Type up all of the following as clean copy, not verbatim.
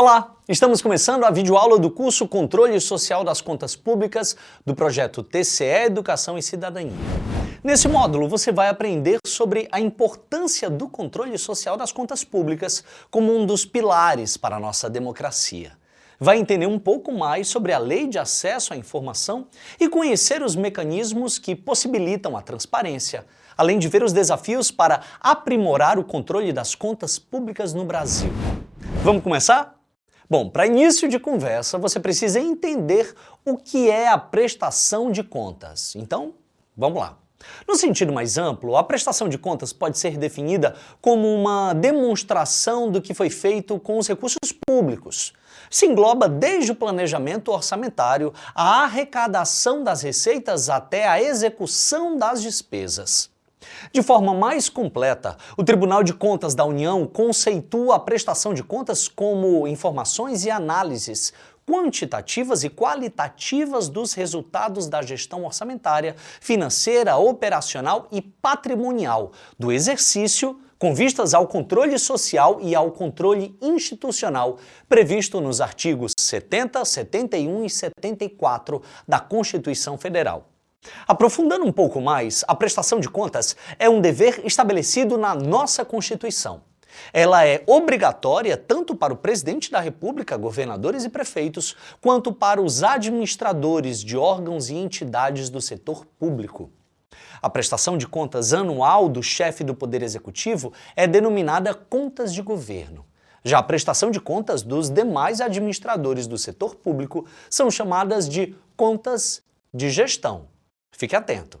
Olá, estamos começando a videoaula do curso Controle Social das Contas Públicas do projeto TCE Educação e Cidadania. Nesse módulo você vai aprender sobre a importância do controle social das contas públicas como um dos pilares para a nossa democracia. Vai entender um pouco mais sobre a Lei de Acesso à Informação e conhecer os mecanismos que possibilitam a transparência, além de ver os desafios para aprimorar o controle das contas públicas no Brasil. Vamos começar? Bom, para início de conversa, você precisa entender o que é a prestação de contas. Então, vamos lá. No sentido mais amplo, a prestação de contas pode ser definida como uma demonstração do que foi feito com os recursos públicos. Se engloba desde o planejamento orçamentário, a arrecadação das receitas até a execução das despesas. De forma mais completa, o Tribunal de Contas da União conceitua a prestação de contas como informações e análises quantitativas e qualitativas dos resultados da gestão orçamentária, financeira, operacional e patrimonial do exercício, com vistas ao controle social e ao controle institucional previsto nos artigos 70, 71 e 74 da Constituição Federal. Aprofundando um pouco mais, a prestação de contas é um dever estabelecido na nossa Constituição. Ela é obrigatória tanto para o presidente da República, governadores e prefeitos, quanto para os administradores de órgãos e entidades do setor público. A prestação de contas anual do chefe do Poder Executivo é denominada contas de governo. Já a prestação de contas dos demais administradores do setor público são chamadas de contas de gestão. Fique atento.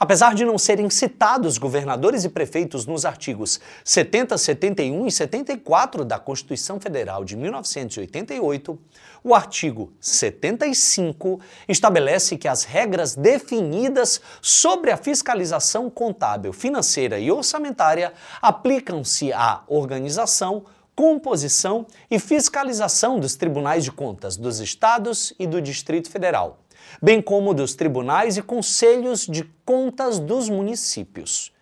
Apesar de não serem citados governadores e prefeitos nos artigos 70, 71 e 74 da Constituição Federal de 1988, o artigo 75 estabelece que as regras definidas sobre a fiscalização contábil, financeira e orçamentária aplicam-se à organização, composição e fiscalização dos tribunais de contas dos estados e do Distrito Federal, bem como dos tribunais e conselhos de contas dos municípios.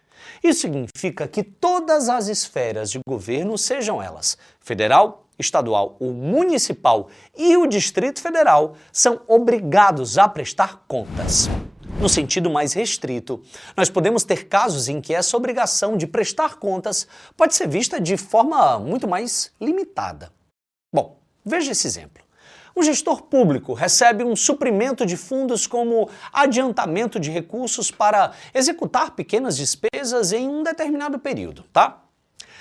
Isso significa que todas as esferas de governo, sejam elas federal, estadual ou municipal e o Distrito Federal, são obrigados a prestar contas. No sentido mais restrito, nós podemos ter casos em que essa obrigação de prestar contas pode ser vista de forma muito mais limitada. Bom, veja esse exemplo. Um gestor público recebe um suprimento de fundos como adiantamento de recursos para executar pequenas despesas em um determinado período, tá?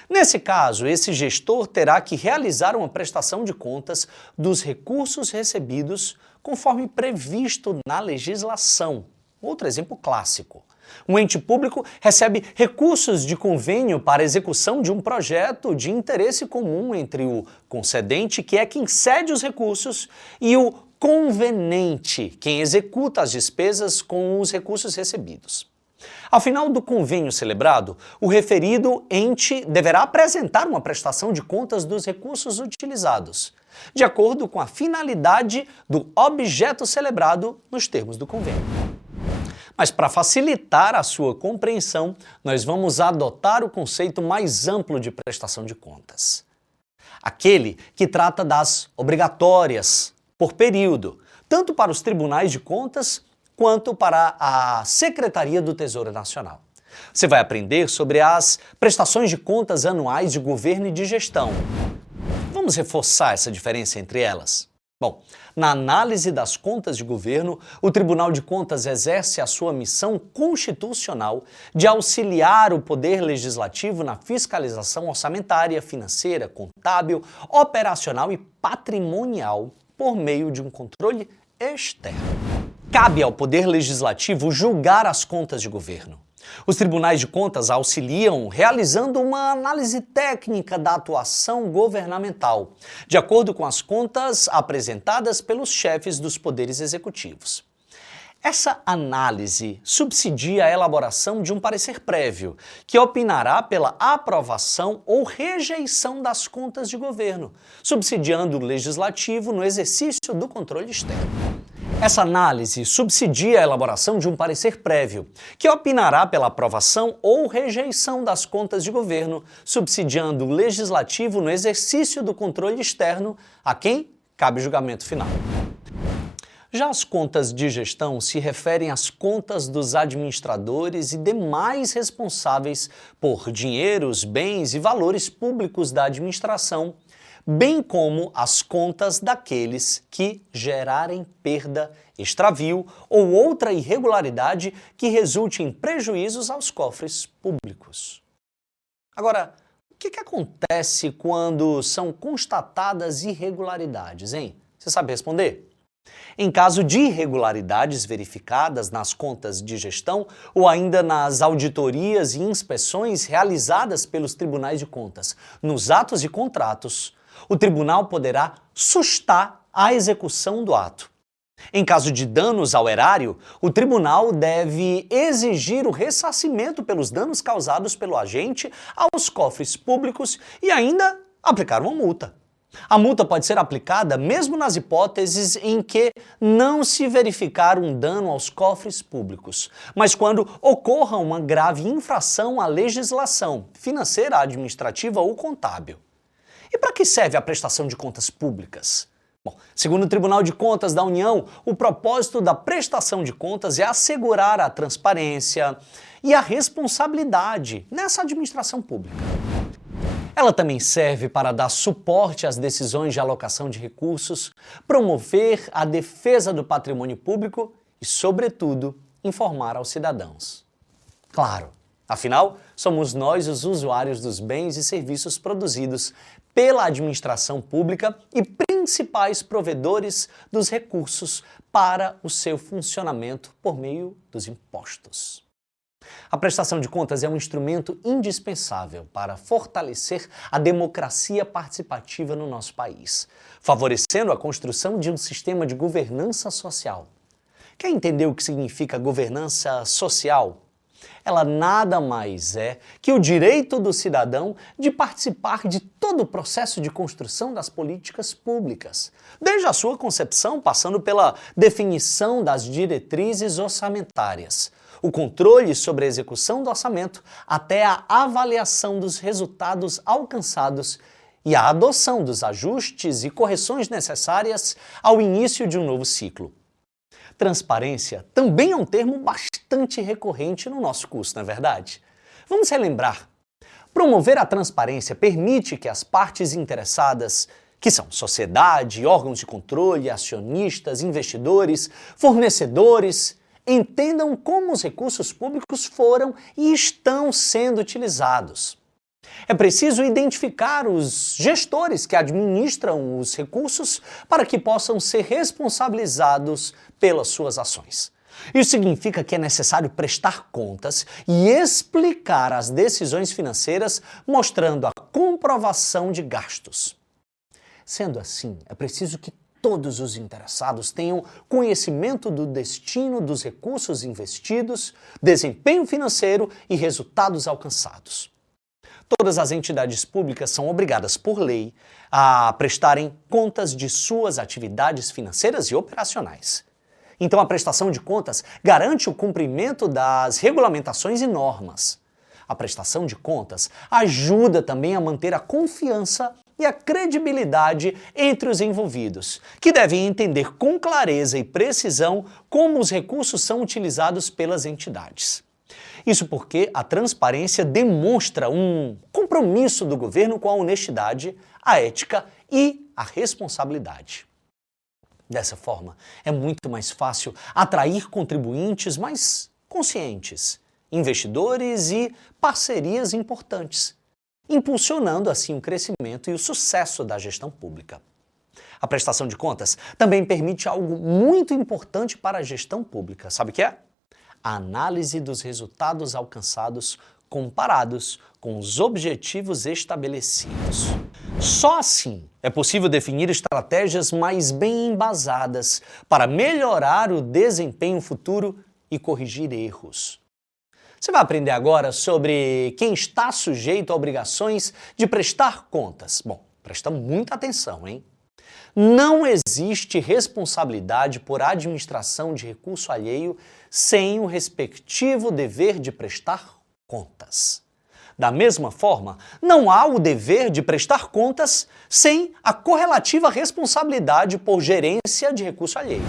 Nesse caso, esse gestor terá que realizar uma prestação de contas dos recursos recebidos conforme previsto na legislação. Outro exemplo clássico. Um ente público recebe recursos de convênio para execução de um projeto de interesse comum entre o concedente, que é quem cede os recursos, e o convenente, quem executa as despesas com os recursos recebidos. Ao final do convênio celebrado, o referido ente deverá apresentar uma prestação de contas dos recursos utilizados, de acordo com a finalidade do objeto celebrado nos termos do convênio. Mas para facilitar a sua compreensão, nós vamos adotar o conceito mais amplo de prestação de contas. Aquele que trata das obrigatórias, por período, tanto para os tribunais de contas quanto para a Secretaria do Tesouro Nacional. Você vai aprender sobre as prestações de contas anuais de governo e de gestão. Vamos reforçar essa diferença entre elas? Bom, na análise das contas de governo, o Tribunal de Contas exerce a sua missão constitucional de auxiliar o Poder Legislativo na fiscalização orçamentária, financeira, contábil, operacional e patrimonial por meio de um controle externo. Cabe ao Poder Legislativo julgar as contas de governo. Os tribunais de contas auxiliam realizando uma análise técnica da atuação governamental, de acordo com as contas apresentadas pelos chefes dos poderes executivos. Essa análise subsidia a elaboração de um parecer prévio, que opinará pela aprovação ou rejeição das contas de governo, subsidiando o legislativo no exercício do controle externo. Essa análise subsidia a elaboração de um parecer prévio, que opinará pela aprovação ou rejeição das contas de governo, subsidiando o legislativo no exercício do controle externo, a quem cabe o julgamento final. Já as contas de gestão se referem às contas dos administradores e demais responsáveis por dinheiros, bens e valores públicos da administração, bem como as contas daqueles que gerarem perda, extravio ou outra irregularidade que resulte em prejuízos aos cofres públicos. Agora, o que acontece quando são constatadas irregularidades, hein? Você sabe responder? Em caso de irregularidades verificadas nas contas de gestão ou ainda nas auditorias e inspeções realizadas pelos tribunais de contas, nos atos e contratos, o tribunal poderá sustar a execução do ato. Em caso de danos ao erário, o tribunal deve exigir o ressarcimento pelos danos causados pelo agente aos cofres públicos e ainda aplicar uma multa. A multa pode ser aplicada mesmo nas hipóteses em que não se verificar um dano aos cofres públicos, mas quando ocorra uma grave infração à legislação financeira, administrativa ou contábil. E para que serve a prestação de contas públicas? Bom, segundo o Tribunal de Contas da União, o propósito da prestação de contas é assegurar a transparência e a responsabilidade nessa administração pública. Ela também serve para dar suporte às decisões de alocação de recursos, promover a defesa do patrimônio público e, sobretudo, informar aos cidadãos. Claro, afinal, somos nós os usuários dos bens e serviços produzidos pela administração pública e principais provedores dos recursos para o seu funcionamento por meio dos impostos. A prestação de contas é um instrumento indispensável para fortalecer a democracia participativa no nosso país, favorecendo a construção de um sistema de governança social. Quer entender o que significa governança social? Ela nada mais é que o direito do cidadão de participar de todo o processo de construção das políticas públicas, desde a sua concepção, passando pela definição das diretrizes orçamentárias, o controle sobre a execução do orçamento, até a avaliação dos resultados alcançados e a adoção dos ajustes e correções necessárias ao início de um novo ciclo. Transparência também é um termo bastante recorrente no nosso curso, não é verdade? Vamos relembrar. Promover a transparência permite que as partes interessadas, que são sociedade, órgãos de controle, acionistas, investidores, fornecedores, entendam como os recursos públicos foram e estão sendo utilizados. É preciso identificar os gestores que administram os recursos para que possam ser responsabilizados pelas suas ações. Isso significa que é necessário prestar contas e explicar as decisões financeiras, mostrando a comprovação de gastos. Sendo assim, é preciso que todos os interessados tenham conhecimento do destino dos recursos investidos, desempenho financeiro e resultados alcançados. Todas as entidades públicas são obrigadas por lei a prestarem contas de suas atividades financeiras e operacionais. Então a prestação de contas garante o cumprimento das regulamentações e normas. A prestação de contas ajuda também a manter a confiança e a credibilidade entre os envolvidos, que devem entender com clareza e precisão como os recursos são utilizados pelas entidades. Isso porque a transparência demonstra um compromisso do governo com a honestidade, a ética e a responsabilidade. Dessa forma, é muito mais fácil atrair contribuintes mais conscientes, investidores e parcerias importantes, impulsionando assim o crescimento e o sucesso da gestão pública. A prestação de contas também permite algo muito importante para a gestão pública. Sabe o que é? A análise dos resultados alcançados comparados com os objetivos estabelecidos. Só assim é possível definir estratégias mais bem embasadas para melhorar o desempenho futuro e corrigir erros. Você vai aprender agora sobre quem está sujeito a obrigações de prestar contas. Bom, presta muita atenção, hein? não existe responsabilidade por administração de recurso alheio sem o respectivo dever de prestar contas. Da mesma forma, não há o dever de prestar contas sem a correlativa responsabilidade por gerência de recurso alheio.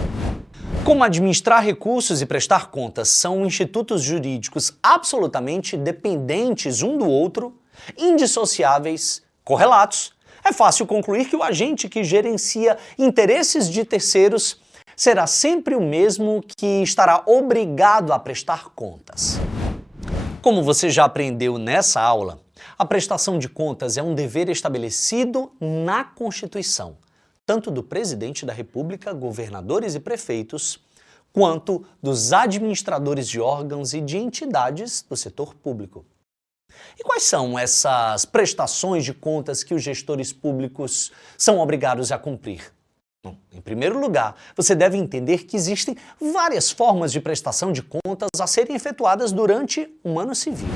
Como administrar recursos e prestar contas são institutos jurídicos absolutamente dependentes um do outro, indissociáveis, correlatos, é fácil concluir que o agente que gerencia interesses de terceiros será sempre o mesmo que estará obrigado a prestar contas. Como você já aprendeu nessa aula, a prestação de contas é um dever estabelecido na Constituição, tanto do presidente da República, governadores e prefeitos, quanto dos administradores de órgãos e de entidades do setor público. E quais são essas prestações de contas que os gestores públicos são obrigados a cumprir? Bom, em primeiro lugar, você deve entender que existem várias formas de prestação de contas a serem efetuadas durante um ano civil.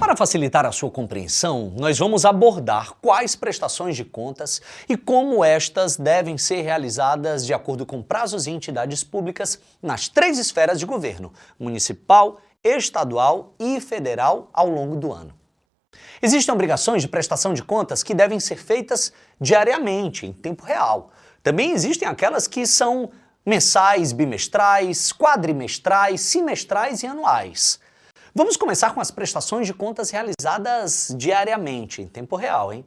Para facilitar a sua compreensão, nós vamos abordar quais prestações de contas e como estas devem ser realizadas de acordo com prazos e entidades públicas nas 3 esferas de governo: municipal, estadual e federal ao longo do ano. Existem obrigações de prestação de contas que devem ser feitas diariamente, em tempo real. Também existem aquelas que são mensais, bimestrais, quadrimestrais, semestrais e anuais. Vamos começar com as prestações de contas realizadas diariamente, em tempo real, hein?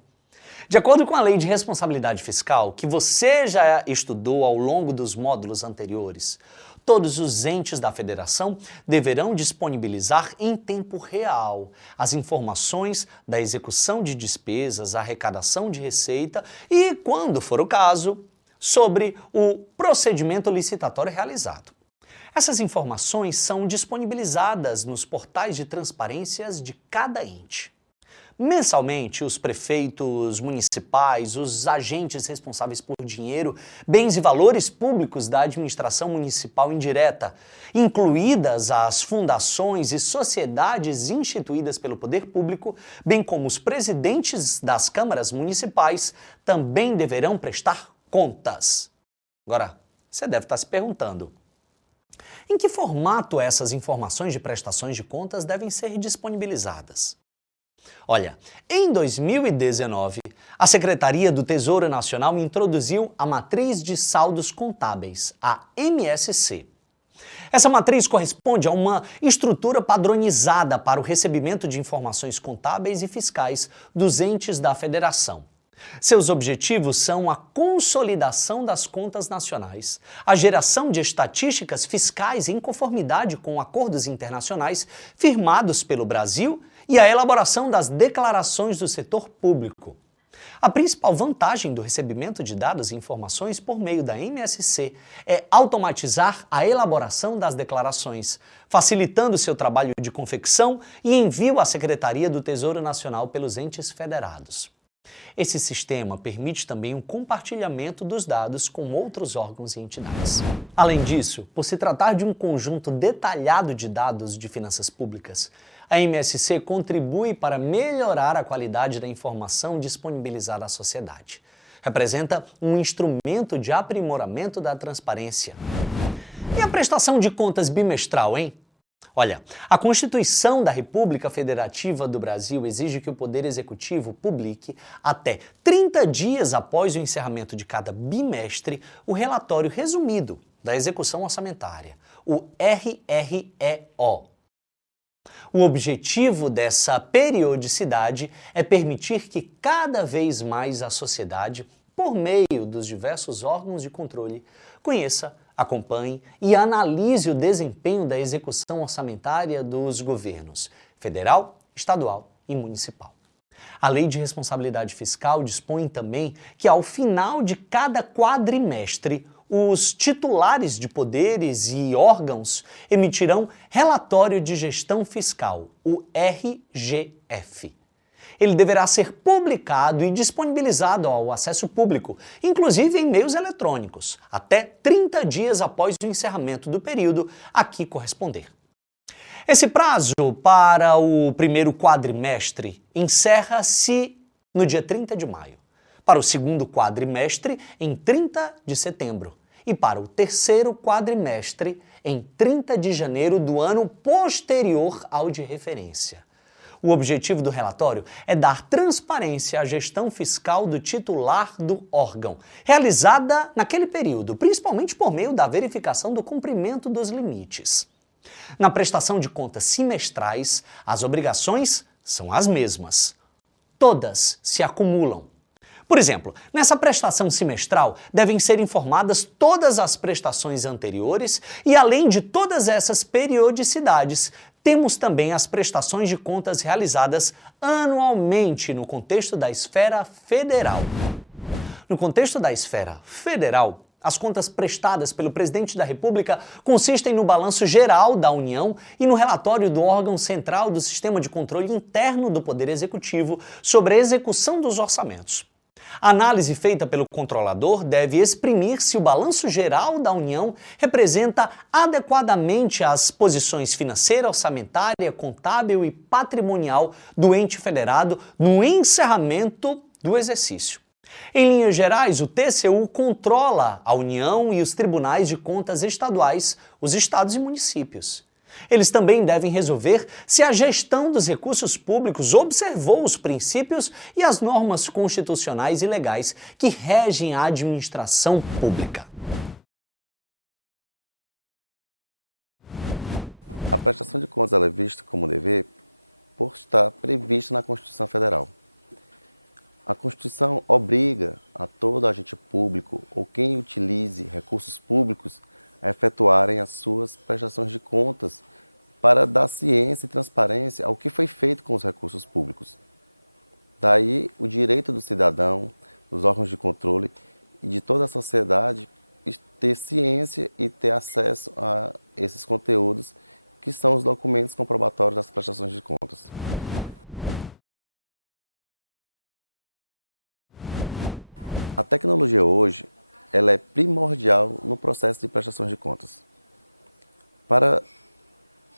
De acordo com a Lei de Responsabilidade Fiscal, que você já estudou ao longo dos módulos anteriores, todos os entes da federação deverão disponibilizar em tempo real as informações da execução de despesas, arrecadação de receita e, quando for o caso, sobre o procedimento licitatório realizado. Essas informações são disponibilizadas nos portais de transparências de cada ente. Mensalmente, os prefeitos municipais, os agentes responsáveis por dinheiro, bens e valores públicos da administração municipal indireta, incluídas as fundações e sociedades instituídas pelo poder público, bem como os presidentes das câmaras municipais, também deverão prestar contas. Agora, você deve estar se perguntando: em que formato essas informações de prestações de contas devem ser disponibilizadas? Olha, em 2019, a Secretaria do Tesouro Nacional introduziu a Matriz de Saldos Contábeis, a MSC. Essa matriz corresponde a uma estrutura padronizada para o recebimento de informações contábeis e fiscais dos entes da federação. Seus objetivos são a consolidação das contas nacionais, a geração de estatísticas fiscais em conformidade com acordos internacionais firmados pelo Brasil e a elaboração das declarações do setor público. A principal vantagem do recebimento de dados e informações por meio da MSC é automatizar a elaboração das declarações, facilitando seu trabalho de confecção e envio à Secretaria do Tesouro Nacional pelos entes federados. Esse sistema permite também o compartilhamento dos dados com outros órgãos e entidades. Além disso, por se tratar de um conjunto detalhado de dados de finanças públicas, a MSC contribui para melhorar a qualidade da informação disponibilizada à sociedade. Representa um instrumento de aprimoramento da transparência. E a prestação de contas bimestral, hein? Olha, a Constituição da República Federativa do Brasil exige que o Poder Executivo publique, até 30 dias após o encerramento de cada bimestre, o relatório resumido da execução orçamentária, o RREO. O objetivo dessa periodicidade é permitir que cada vez mais a sociedade, por meio dos diversos órgãos de controle, conheça, acompanhe e analise o desempenho da execução orçamentária dos governos federal, estadual e municipal. A Lei de Responsabilidade Fiscal dispõe também que, ao final de cada quadrimestre, os titulares de poderes e órgãos emitirão relatório de gestão fiscal, o RGF. Ele deverá ser publicado e disponibilizado ao acesso público, inclusive em meios eletrônicos, até 30 dias após o encerramento do período a que corresponder. Esse prazo para o primeiro quadrimestre encerra-se no dia 30 de maio. para o segundo quadrimestre em 30 de setembro e para o terceiro quadrimestre em 30 de janeiro do ano posterior ao de referência. O objetivo do relatório é dar transparência à gestão fiscal do titular do órgão, realizada naquele período, principalmente por meio da verificação do cumprimento dos limites. Na prestação de contas semestrais, as obrigações são as mesmas. Todas se acumulam. Por exemplo, nessa prestação semestral devem ser informadas todas as prestações anteriores e, além de todas essas periodicidades, temos também as prestações de contas realizadas anualmente no contexto da esfera federal. No contexto da esfera federal, as contas prestadas pelo Presidente da República consistem no balanço geral da União e no relatório do órgão central do Sistema de Controle Interno do Poder Executivo sobre a execução dos orçamentos. A análise feita pelo controlador deve exprimir se o balanço geral da União representa adequadamente as posições financeira, orçamentária, contábil e patrimonial do ente federado no encerramento do exercício. Em linhas gerais, o TCU controla a União e os tribunais de contas estaduais, os estados e municípios. Eles também devem resolver se a gestão dos recursos públicos observou os princípios e as normas constitucionais e legais que regem a administração pública. A prestação de contas ela é vista como dever por estar prevista na Constituição Federal. A Constituição obriga a todo agente público ou quem utilize recursos públicos a efetuarem as suas prestações de contas para dar ciência e transparência ao que foi feito com os recursos públicos. Daí o direito do cidadão, dos órgãos de controle e de toda a sociedade ter ciência e ter acesso a esses conteúdos que são os documentos comprobatórios das prestações de contas. A tecnologia hoje ela é primordial no processo de prestação de contas. Para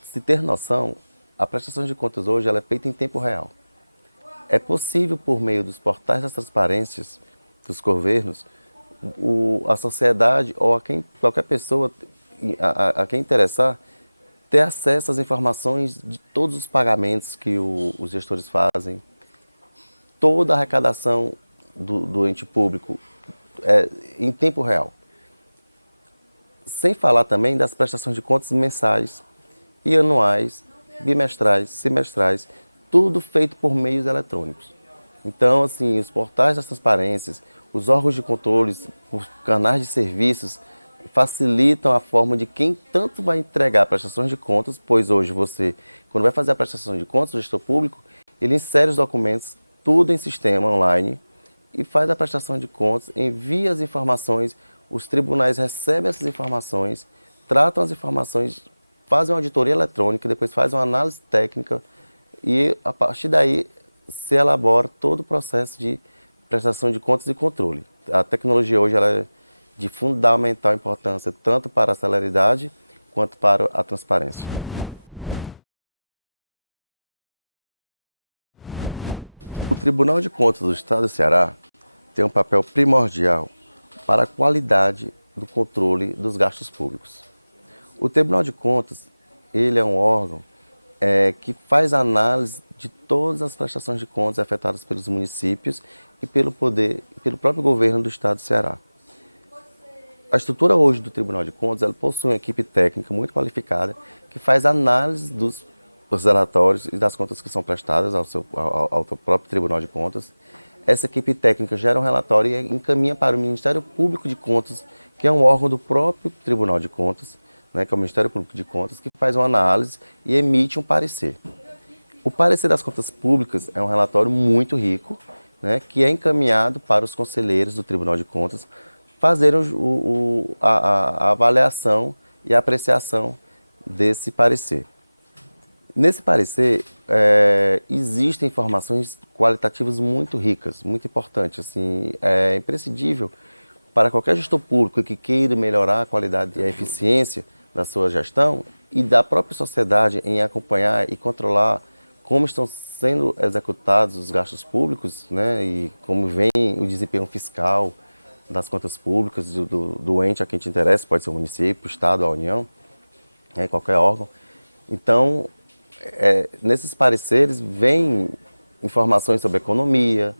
se ter noção, a prestação de contas hoje ela é feita em tempo real. É possível, por meio dos portais das transparências dos governos, a sociedade ou qualquer pessoa a quem interessar ter acesso às informações de todos os pagamentos que os gestores fazem, toda a arrecadação do ente público em tempo real. Sem falar também das prestações de contas mensais e anuais, bimestrais, semestrais, tudo feito por meios eletrônicos. Então, assim, os portais das transparências, os órgãos de controle, os canais de serviços facilitam a forma de quem tanto vai entregar prestações de contas, pois hoje você, quando vai fazer a prestação de contas, o gestor público, ele insere os documentos tudo em sistema online e faz a prestação de contas, envia as informações, os tribunais recebem essas informações, tratam as informações, fazem uma auditoria eletrônica, depois fazem uma análise técnica e a partir daí se elabora todo o processo de prestação de contas e controle. A tecnologia hoje ela é de fundamental importância tanto para a celeridade quanto para a transparência. O Tribunal de Contas do Estado do Ceará tem um papel primordial para a qualidade do controle dos gastos públicos. O Tribunal de Contas, ele é um órgão que faz análise de todas as prestações de contas efetuadas pelos municípios e pelo próprio governo do Estado do Ceará. A estrutura hoje do Tribunal de Contas, ela possui uma equipe técnica muito qualificada que faz análise dos relatórios e das contas que são prestadas ao próprio Tribunal de Contas. Essa equipe técnica gera um relatório e encaminha para o Ministério Público de Contas, que é um órgão do próprio Tribunal de Contas, né, que é o Ministério Público de Contas, que faz uma análise e emite um parecer. O parecer das contas públicas é um relatório muito rico, né, que é encaminhado para os conselheiros do Tribunal de Contas fazerem a avaliação e a apreciação desse parecer. Nesse parecer, existem informações qualitativas muito ricas, muito importantes. Assim, é imprescindível para qualquer gestor público que queira melhorar a qualidade e a eficiência da sua gestão e da própria sociedade em acompanhar e controlar como estão sendo executados os gastos públicos, né, e como vem o desempenho fiscal das contas públicas do ente a quem te interessa, pode ser o município, o Estado, a União, qualquer órgão. Então, nesses pareceres vem informações sobre economia,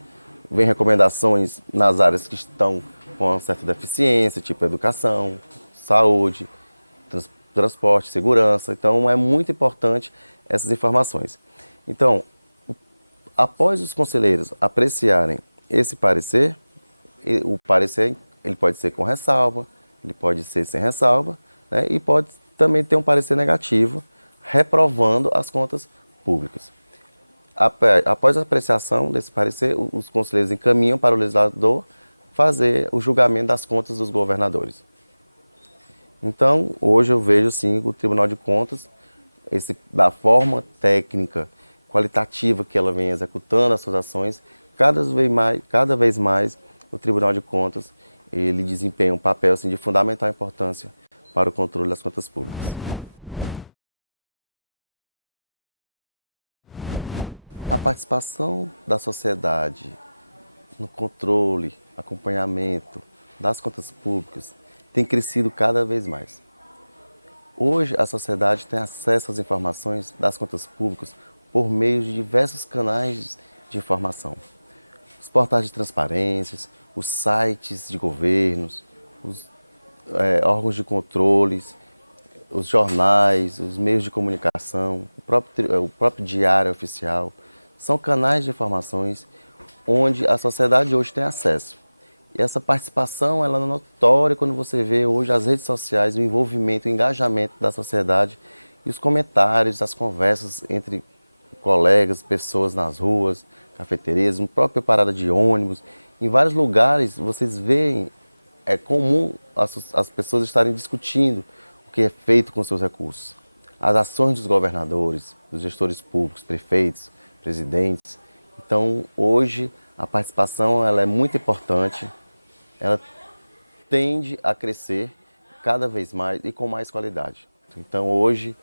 vem recomendações nas áreas que estão com uma certa deficiência, tipo educação, saúde, transporte, segurança. Então, é muito importante essas informações. Então, após os conselheiros apreciarem esse parecer, o parecer ele pode ser com ressalva, ele pode ser sem ressalva, né, e pode também ter um parecer negativo, reprovando as contas públicas. Após a apreciação desse parecer, os conselheiros encaminham para o legislador fazer o julgamento das contas dos governadores. Então, hoje eu vejo sim o Tribunal de Contas, da forma técnica, qualitativa que ela vem executando as suas ações, cada vez mais o Tribunal de Contas ele desempenha um papel assim, de fundamental importância para o controle das contas públicas. A participação da sociedade no controle, acompanhamento das contas públicas tem crescido cada vez mais. Hoje, a sociedade tem acesso às informações das contas públicas por meio de diversos canais de informação. Os portais de transparências, os sites de governos, os órgãos de controles, os jornais, os meios de comunicação, o próprio diário oficial, são canais de informações onde a sociedade hoje tem acesso. E essa participação ela é notória quando você vê hoje as redes sociais, o envolvimento, o engajamento da sociedade e os comentários, as conversas entre colegas, pessoas nas ruas, cafeterias, no próprio parada de ônibus. Em vários lugares vocês veem, é comum as pessoas estarem discutindo o que é feito com seus recursos. As ações dos governadores, dos gestores públicos, prefeitos, presidentes. Então, hoje, a participação ela é muito importante, ela tende a crescer cada vez mais e com mais qualidade. Então, hoje,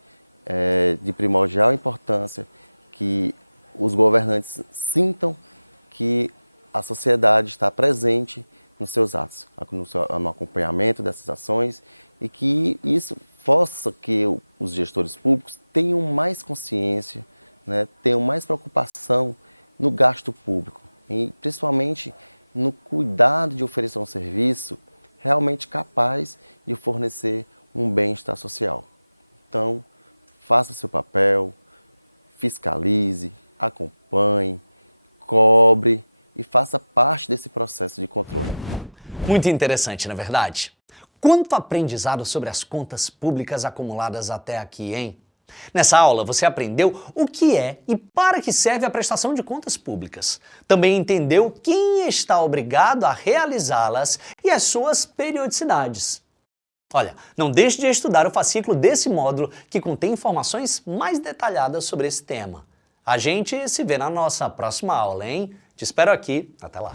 é de primordial importância que os governantes sintam que a sociedade está presente nos seus atos, no acompanhamento dessas ações e que isso força que os gestores públicos tenham mais consciência, né, tenham mais preocupação no gasto público e principalmente no cuidado de oferecer um serviço realmente capaz de fornecer um bem-estar social. Então, faça o seu papel, fiscalize, acompanhe, cobre e faça parte desse processo de controle. Muito interessante, não é verdade? Quanto aprendizado sobre as contas públicas acumuladas até aqui, hein? Nessa aula você aprendeu o que é e para que serve a prestação de contas públicas. Também entendeu quem está obrigado a realizá-las e as suas periodicidades. Olha, não deixe de estudar o fascículo desse módulo que contém informações mais detalhadas sobre esse tema. A gente se vê na nossa próxima aula, hein? Te espero aqui. Até lá!